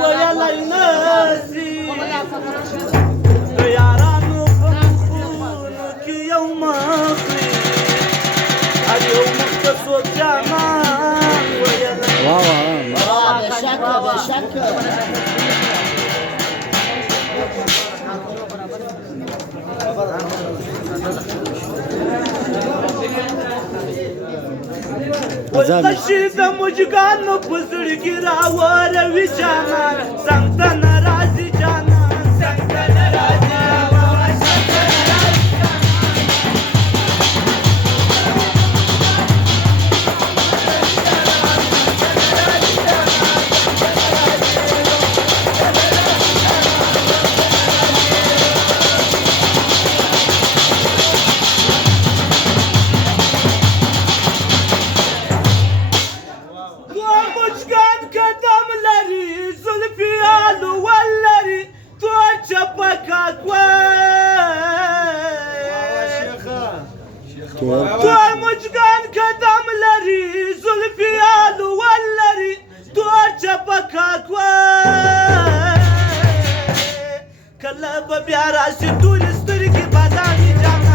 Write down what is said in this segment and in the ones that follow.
ویلی نشي د یارانو په مخونو کې یو مخ وي هر یو مخ ته څوک جانان ویلی بشکه بشکه غشي د مجګانو په زړه کې راوروي جانان څنګ ته نه راځي جانان څنګ ته نه راځي تور مجگان قدم لري زلفیال ولري تور چپکاک کله به بیا راشي تورې سترګې بادامي جانان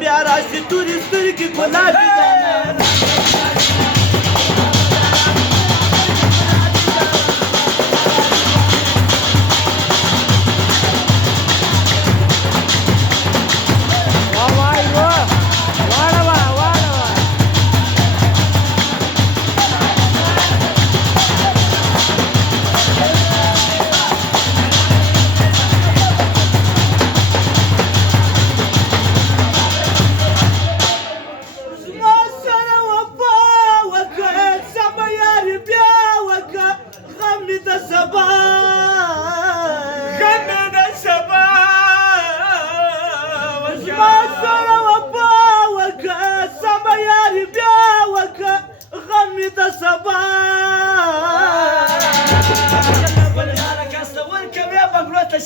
بیا راشي تورې سترګې ګلابي جانان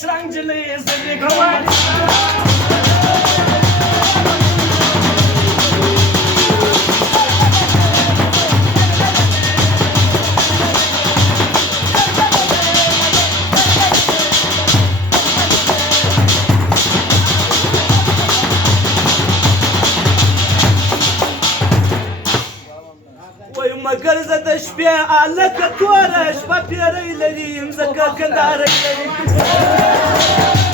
شرنگ جلی زندگی کوانی مگر زه د شپې هلکه توره شپه پیری لري ځکه کندهاری لري